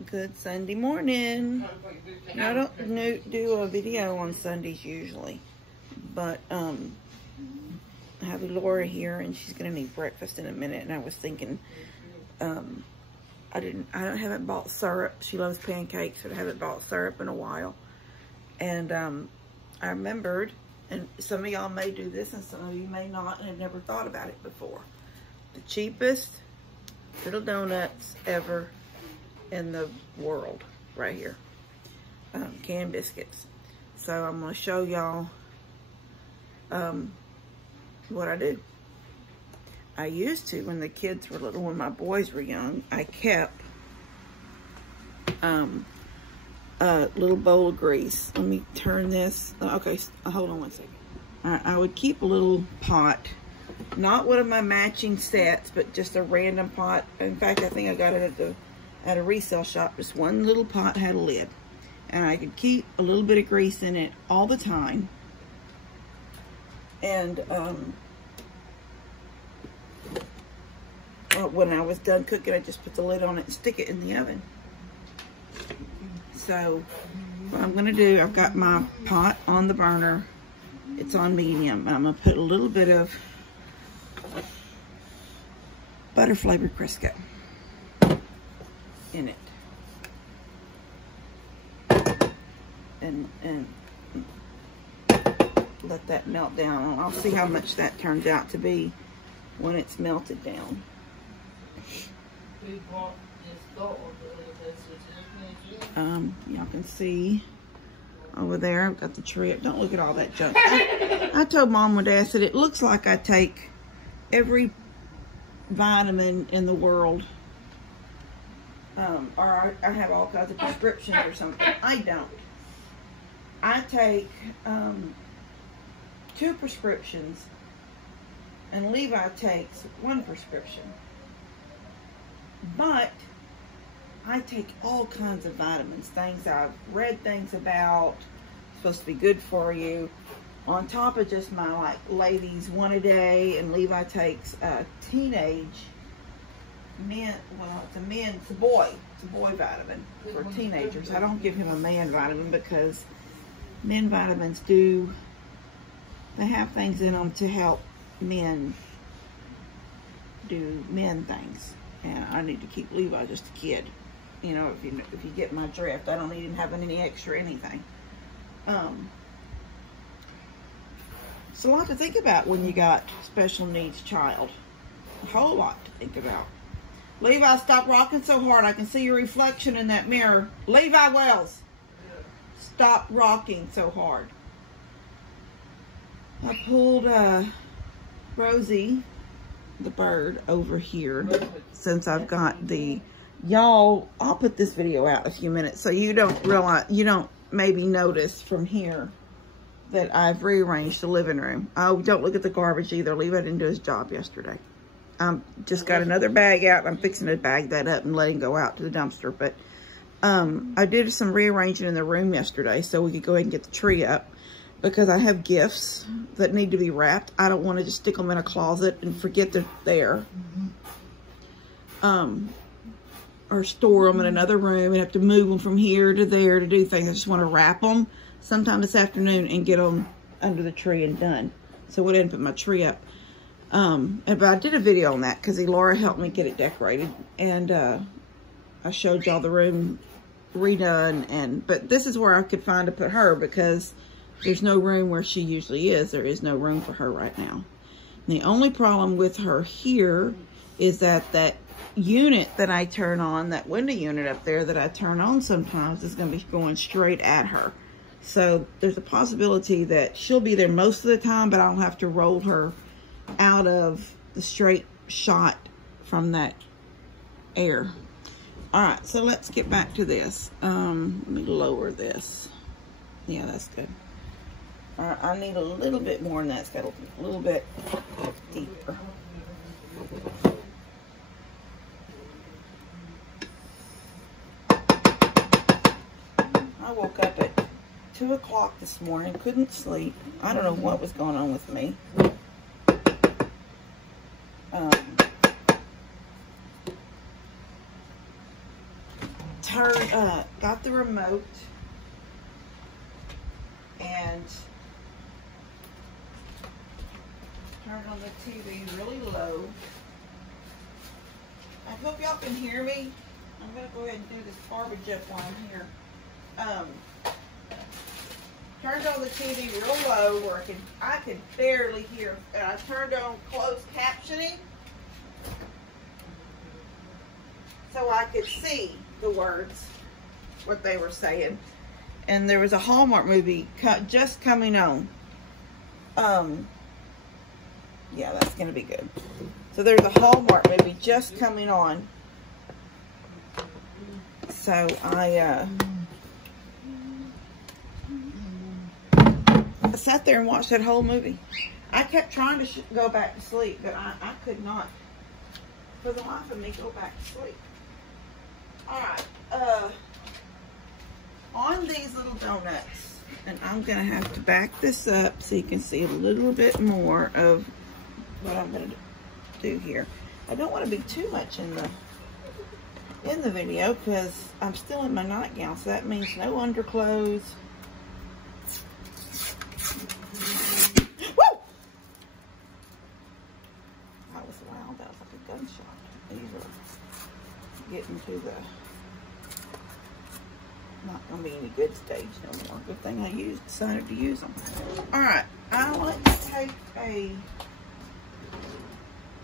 Good Sunday morning. I don't do a video on Sundays usually, but I have Laura here and she's gonna need breakfast in a minute. And I was thinking, I haven't bought syrup. She loves pancakes, but I haven't bought syrup in a while. And I remembered, and some of y'all may do this and some of you may not, and have never thought about it before. The cheapest little donuts ever in the world, right here, canned biscuits. So I'm gonna show y'all what I do. I used to, when the kids were little, when my boys were young, I kept a little bowl of grease. Let me turn this. Okay, hold on one second. I would keep a little pot, not one of my matching sets, but just a random pot. In fact, I think I got it at a resale shop. Just one little pot had a lid, and I could keep a little bit of grease in it all the time. And when I was done cooking, I just put the lid on it and stick it in the oven. So what I'm gonna do, I've got my pot on the burner. It's on medium. I'm gonna put a little bit of butter flavored Crisco in it. And let that melt down. I'll see how much that turns out to be when it's melted down. Y'all can see over there, I've got the tree up. Don't look at all that junk. I told Mom and Dad, I said, it looks like I take every vitamin in the world, or I have all kinds of prescriptions or something. I don't. I take 2 prescriptions, and Levi takes 1 prescription. But I take all kinds of vitamins, things I've read things about, supposed to be good for you, on top of just my, like, ladies 1 a day. And Levi takes a teenage men, well, it's a boy vitamin for teenagers. I don't give him a man vitamin because men vitamins they have things in them to help men do men things. And I need to keep Levi just a kid. You know, if you get my drift, I don't need him having any extra anything. It's a lot to think about when you got special needs child. A whole lot to think about. Levi, stop rocking so hard. I can see your reflection in that mirror. Levi Wells, stop rocking so hard. I pulled Rosie, the bird, over here since I've got the... Y'all, I'll put this video out in a few minutes so you don't realize, you don't maybe notice from here that I've rearranged the living room. Oh, don't look at the garbage either. Levi didn't do his job yesterday. Just got another bag out. I'm fixing to bag that up and let him go out to the dumpster. But I did some rearranging in the room yesterday so we could go ahead and get the tree up, because I have gifts that need to be wrapped. I don't want to just stick them in a closet and forget they're there. Or store them in another room and have to move them from here to there to do things. I just want to wrap them sometime this afternoon and get them under the tree and done. So we didn't put my tree up. But I did a video on that because Laura helped me get it decorated. And I showed y'all the room redone. But this is where I could find to put her, because there's no room where she usually is. There is no room for her right now. And the only problem with her here is that unit that I turn on, that window unit up there that I turn on sometimes, is going to be going straight at her. So there's a possibility that she'll be there most of the time, but I'll have to roll her out of the straight shot from that air. All right, so let's get back to this. Let me lower this. Yeah, that's good. All right, I need a little bit more than that. It's got a little bit deeper. I woke up at 2 o'clock this morning, couldn't sleep. I don't know what was going on with me. got the remote and turned on the TV really low. I hope y'all can hear me. I'm going to go ahead and do this garbage up while I'm here. Turned on the TV real low where I could barely hear. And I turned on closed captioning so I could see the words, what they were saying. And there was a Hallmark movie just coming on. Yeah, that's going to be good. So there's a Hallmark movie just coming on. So I sat there and watched that whole movie. I kept trying to go back to sleep, but I could not, for the life of me, go back to sleep. Alright, on these little donuts, and I'm going to have to back this up so you can see a little bit more of what I'm going to do here. I don't want to be too much in the video because I'm still in my nightgown, so that means no underclothes. Woo! That was loud. That was like a gunshot. These are getting to the not gonna be any good stage no more. Good thing I decided to use them. All right, I like to take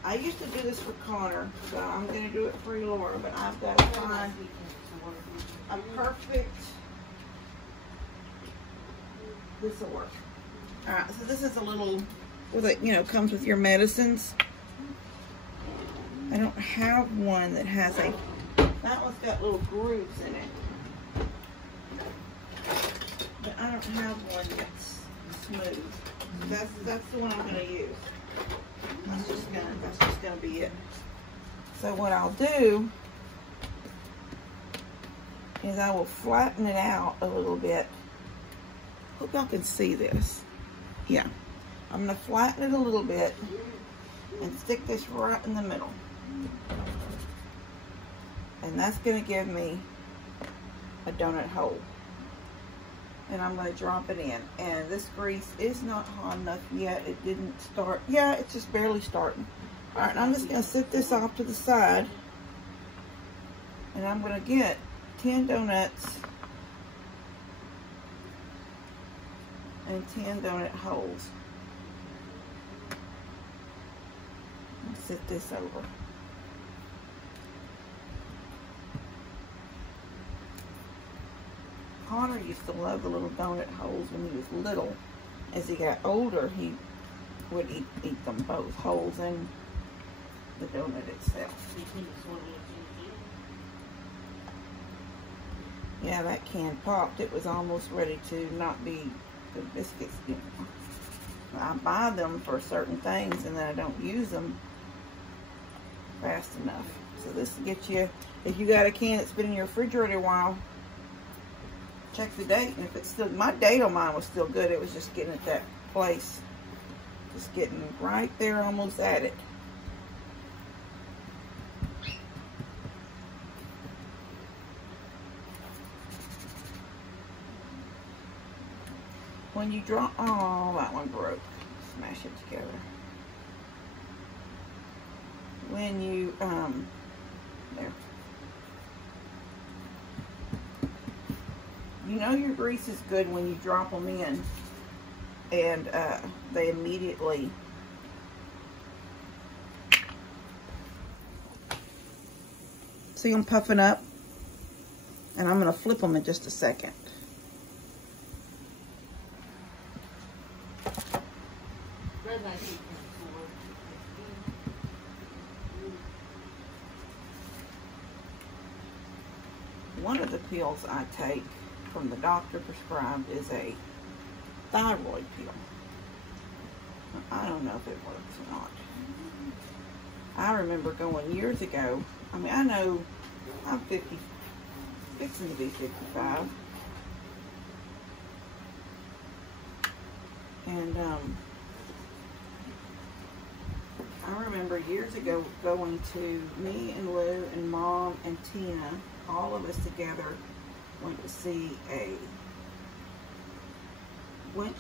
I used to do this for Connor, so I'm going to do it for Laura, but I've got to find a perfect, this will work. Alright, so this is a little, well, that, you know, comes with your medicines. I don't have one that has that one's got little grooves in it. But I don't have one that's smooth. That's the one I'm going to use. That's just gonna be it. So what I'll do is I will flatten it out a little bit. Hope y'all can see this. Yeah. I'm gonna flatten it a little bit and stick this right in the middle. And that's gonna give me a donut hole. And I'm going to drop it in. And this grease is not hot enough yet. It didn't start. Yeah, it's just barely starting. Alright, I'm just going to set this off to the side. And I'm going to get 10 donuts and 10 donut holes. I'll set this over. Connor used to love the little donut holes when he was little. As he got older, he would eat them both, holes and the donut itself. Yeah, that can popped. It was almost ready to not be good biscuits anymore. I buy them for certain things and then I don't use them fast enough. So this will get you, if you got a can that's been in your refrigerator a while, check the date, and if it's still, my date on mine was still good. It was just getting at that place, just getting right there, almost at it. When you drop, oh, that one broke. Smash it together. When you, there. You know your grease is good when you drop them in and they immediately see them puffing up, and I'm going to flip them in just a second. One of the pills I take from the doctor prescribed is a thyroid pill. I don't know if it works or not. I remember going years ago. I mean, I know I'm 50, fixing to be 55. And I remember years ago going to, me and Lou and Mom and Tina, all of us together went to see a winch.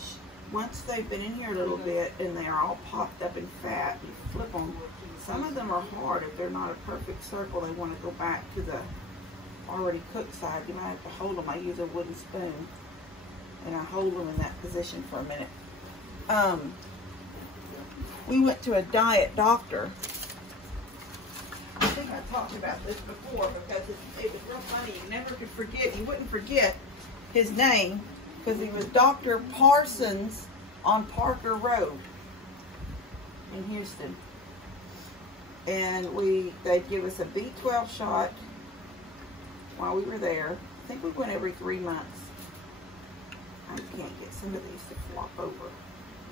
Once they've been in here a little bit and they're all popped up and fat, you flip them. Some of them are hard. If they're not a perfect circle, they want to go back to the already cooked side. You might have to hold them. I use a wooden spoon and I hold them in that position for a minute. We went to a diet doctor. I think I talked about this before because it was real funny. You never could forget. You wouldn't forget his name because he was Dr. Parsons on Parker Road in Houston. And they'd give us a B12 shot while we were there. I think we went every 3 months. I can't get some of these to flop over.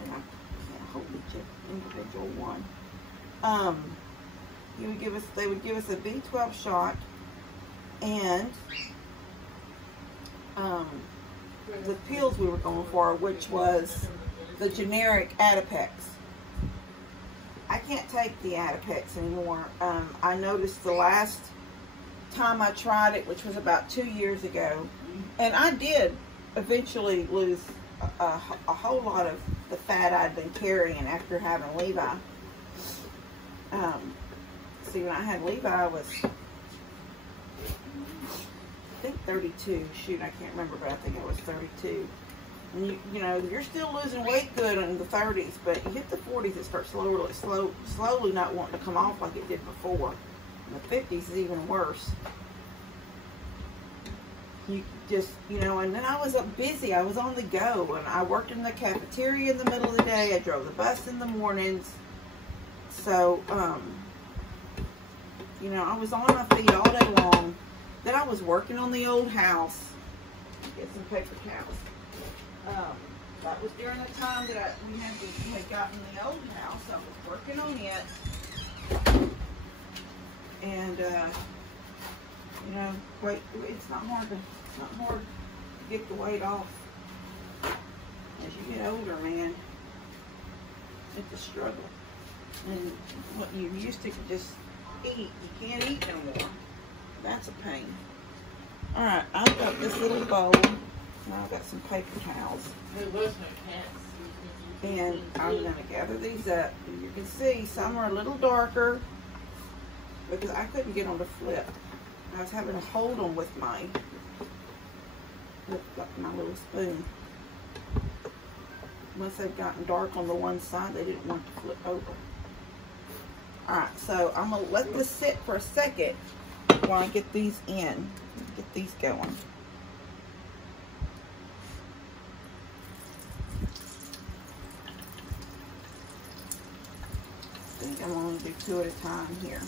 And I can't hold each individual one. They would give us a B12 shot and the pills we were going for, which was the generic Adipex. I can't take the Adipex anymore. I noticed the last time I tried it, which was about 2 years ago, and I did eventually lose a whole lot of the fat I'd been carrying after having Levi. See, when I had Levi, I was, I think 32. Shoot, I can't remember, but I think I was 32. And you know, you're still losing weight good in the 30s, but you hit the 40s, it starts slowly not wanting to come off like it did before. In the 50s is even worse. You just, you know, and then I was busy. I was on the go, and I worked in the cafeteria in the middle of the day. I drove the bus in the mornings. So, you know, I was on my feet all day long. Then I was working on the old house. Get some paper towels. That was during the time that we had gotten the old house. I was working on it. And, you know, wait, it's not hard to get the weight off. As you get older, man, it's a struggle. And what you used to just eat, you can't eat no more. That's a pain. All right, I've got this little bowl. Now I've got some paper towels. And I'm going to gather these up. And you can see some are a little darker because I couldn't get them to flip. I was having to hold them with my little spoon. Once they've gotten dark on the one side, they didn't want to flip over. Alright, so I'm going to let this sit for a second while I get these in. Get these going. I think I'm going to do 2 at a time here.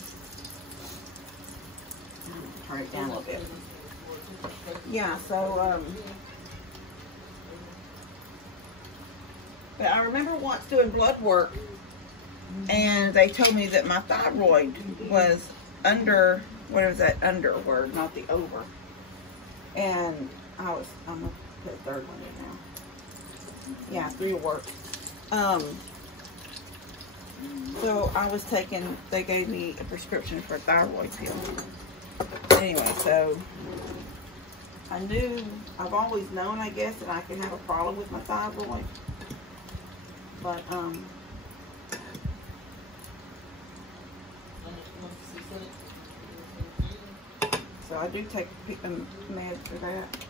Turn it down a little bit. Yeah, so, but I remember once doing blood work, and they told me that my thyroid was under, what is that under word, not the over. And I'm going to put a third one in now. Yeah, 3 will work. So I was taking, they gave me a prescription for a thyroid pill. Anyway, so I knew, I've always known, I guess, that I can have a problem with my thyroid. But, so I do take meds for that.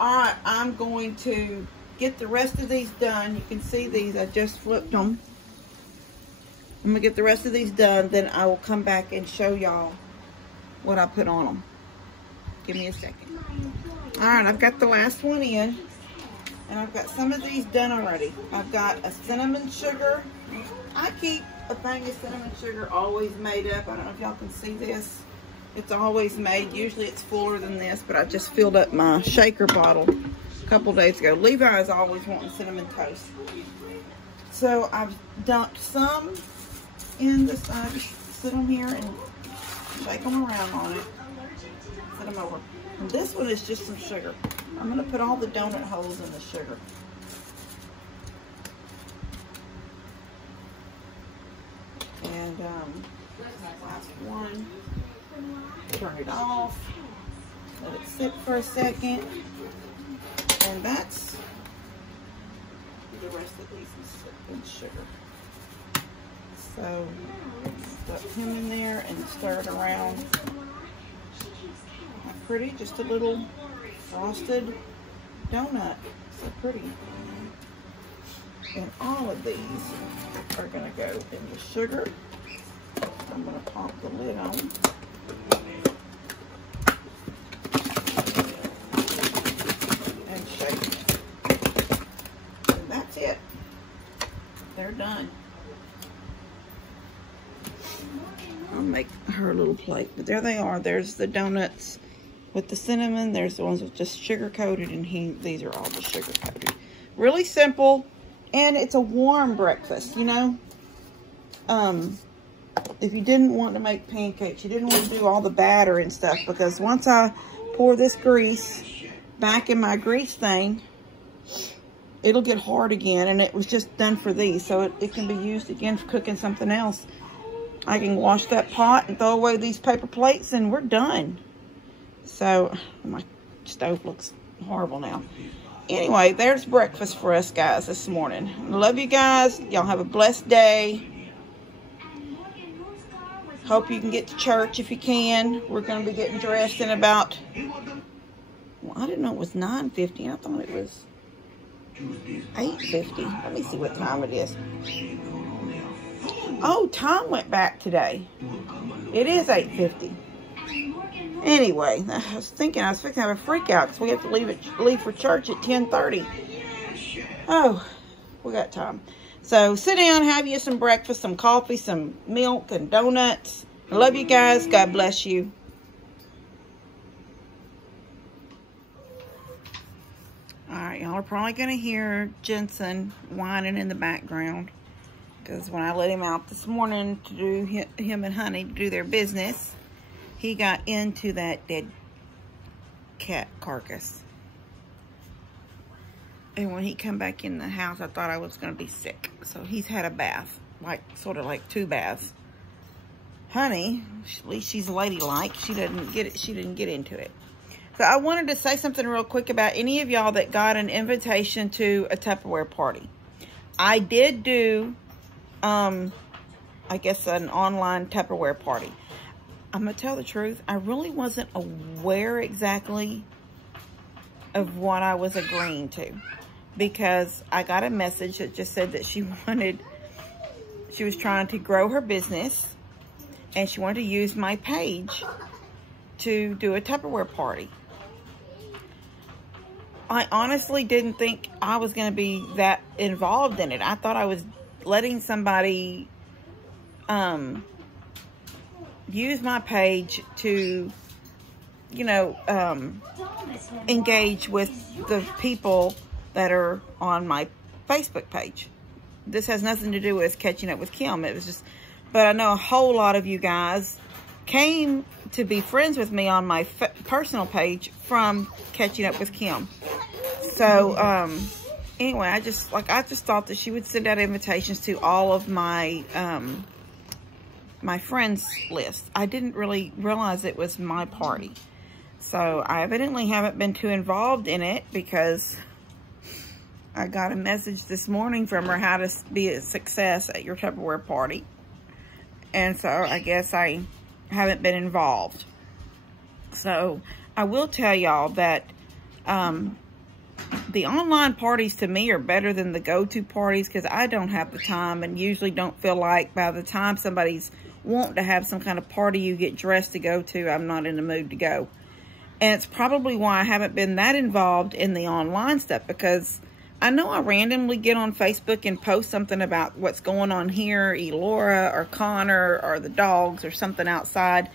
Alright, I'm going to get the rest of these done. You can see these, I just flipped them. I'm going to get the rest of these done, then I will come back and show y'all what I put on them. Give me a second. Alright, I've got the last one in. And I've got some of these done already. I've got a cinnamon sugar. I keep a thing of cinnamon sugar always made up. I don't know if y'all can see this. It's always made. Usually it's fuller than this, but I just filled up my shaker bottle a couple days ago. Levi is always wanting cinnamon toast. So I've dumped some in this. I just sit them here and shake them around on it. Set them over. And this one is just some sugar. I'm going to put all the donut holes in the sugar. And last one. Turn it off. Let it sit for a second. And that's the rest of these in sugar. So stuff him in there and stir it around. Not pretty, just a little frosted donut. So pretty. And all of these are gonna go in the sugar. I'm gonna pop the lid on. And shake. And that's it. They're done. I'll make her a little plate. But there they are. There's the donuts with the cinnamon. There's the ones with just sugar coated, and these are all the sugar coated. Really simple, and it's a warm breakfast, you know. If you didn't want to make pancakes, you didn't want to do all the batter and stuff, because once I pour this grease back in my grease thing, it'll get hard again, and it was just done for these, so it can be used again for cooking something else. I can wash that pot and throw away these paper plates, and we're done. So my stove looks horrible now. Anyway, there's breakfast for us guys this morning. Love you guys. Y'all have a blessed day. Hope you can get to church if you can. We're going to be getting dressed in about, well, I didn't know it was 9:50. I thought it was 8:50. Let me see what time it is. Oh, time went back today. It is 8:50. Anyway, I was fixing to have a freak out because we have to leave for church at 10:30. Oh, we got time. So sit down, have you some breakfast, some coffee, some milk, and donuts. I love you guys. God bless you. All right, y'all are probably going to hear Jensen whining in the background, because when I let him out this morning to do him and Honey to do their business, he got into that dead cat carcass. And when he come back in the house, I thought I was going to be sick. So he's had a bath, sort of like 2 baths. Honey, at least she's ladylike. She didn't get into it. So I wanted to say something real quick about any of y'all that got an invitation to a Tupperware party. I did do, I guess, an online Tupperware party. I'm going to tell the truth. I really wasn't aware exactly of what I was agreeing to, because I got a message that just said that she was trying to grow her business, and she wanted to use my page to do a Tupperware party. I honestly didn't think I was going to be that involved in it. I thought I was letting somebody use my page to, you know, engage with the people that are on my Facebook page. This has nothing to do with Catching Up with Kim. It was just, but I know a whole lot of you guys came to be friends with me on my personal page from Catching Up with Kim. So, anyway, I just thought that she would send out invitations to all of my, my friends list. I didn't really realize it was my party. So I evidently haven't been too involved in it, because I got a message this morning from her, how to be a success at your Tupperware party. And so I guess I haven't been involved. So I will tell y'all that the online parties to me are better than the go-to parties, because I don't have the time, and usually don't feel like by the time somebody's wanting to have some kind of party you get dressed to go to, I'm not in the mood to go. And it's probably why I haven't been that involved in the online stuff, because I know I randomly get on Facebook and post something about what's going on here, Elora or Connor or the dogs or something outside.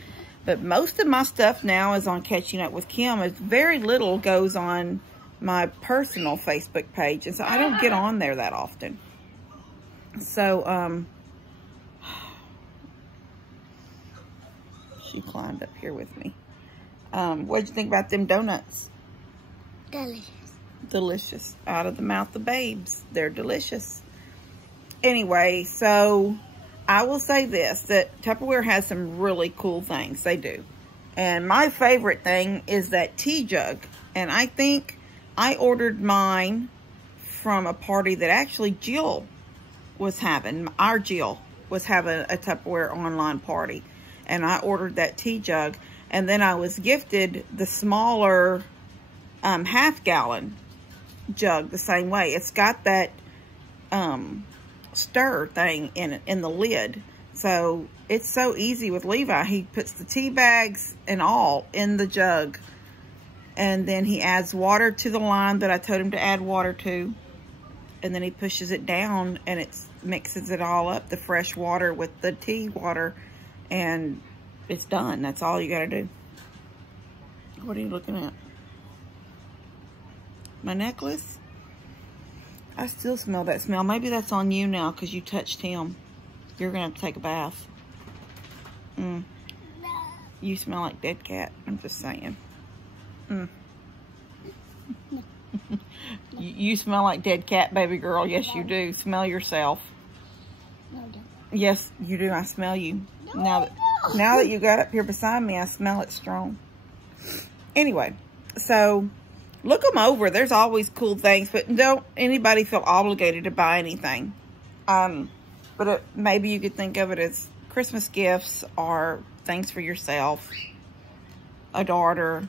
But most of my stuff now is on Catching Up with Kim. Very little goes on my personal Facebook page, and so I don't get on there that often. So, she climbed up here with me. What'd you think about them donuts? Delicious. Delicious. Out of the mouth of babes. They're delicious. Anyway, so I will say this, that Tupperware has some really cool things. They do. And my favorite thing is that tea jug. And I think I ordered mine from a party that actually Jill was having. Our Jill was having a Tupperware online party. And I ordered that tea jug. And then I was gifted the smaller half-gallon jug the same way. It's got that stir thing in the lid. So it's so easy with Levi. He puts the tea bags and all in the jug. And then he adds water to the line that I told him to add water to. And then he pushes it down and it mixes it all up, the fresh water with the tea water. And it's done. That's all you gotta do. What are you looking at? My necklace? I still smell that smell. Maybe that's on you now because you touched him. You're gonna have to take a bath. You smell like dead cat. I'm just saying. You smell like dead cat, baby girl. Yes, you do. Smell yourself. No, I don't. Yes, you do. I smell you. Now that you got up here beside me, I smell it strong. Anyway, so look them over. There's always cool things, but don't anybody feel obligated to buy anything. But maybe you could think of it as Christmas gifts or things for yourself. A daughter,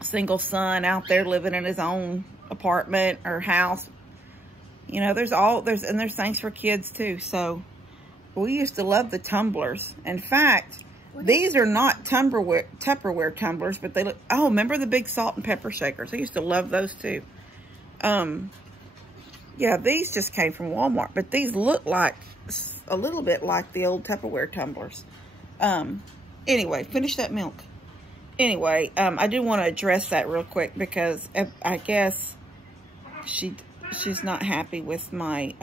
single son out there living in his own apartment or house. You know, there's things for kids too. So we used to love the tumblers. In fact, these are not Tupperware tumblers, but they look, oh, remember the big salt and pepper shakers? I used to love those too. Yeah, these just came from Walmart, but these look like a little bit like the old Tupperware tumblers. Anyway, finish that milk. Anyway, I do want to address that real quick because I guess she's not happy with my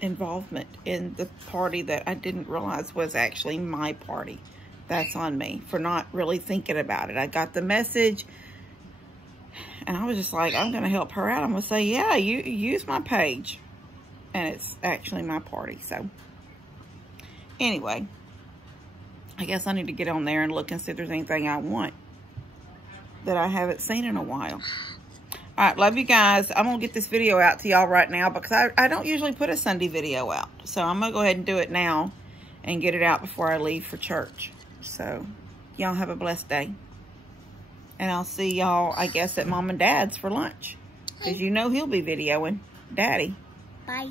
involvement in the party that I didn't realize was actually my party. That's on me for not really thinking about it. I got the message and I was just like, I'm going to help her out. I'm going to say, yeah, you use my page. And it's actually my party. So anyway, I guess I need to get on there and look and see if there's anything I want that I haven't seen in a while. All right, love you guys. I'm going to get this video out to y'all right now because I don't usually put a Sunday video out. So I'm going to go ahead and do it now and get it out before I leave for church. So y'all have a blessed day. And I'll see y'all, I guess, at Mom and Dad's for lunch. Because you know he'll be videoing Daddy. Bye.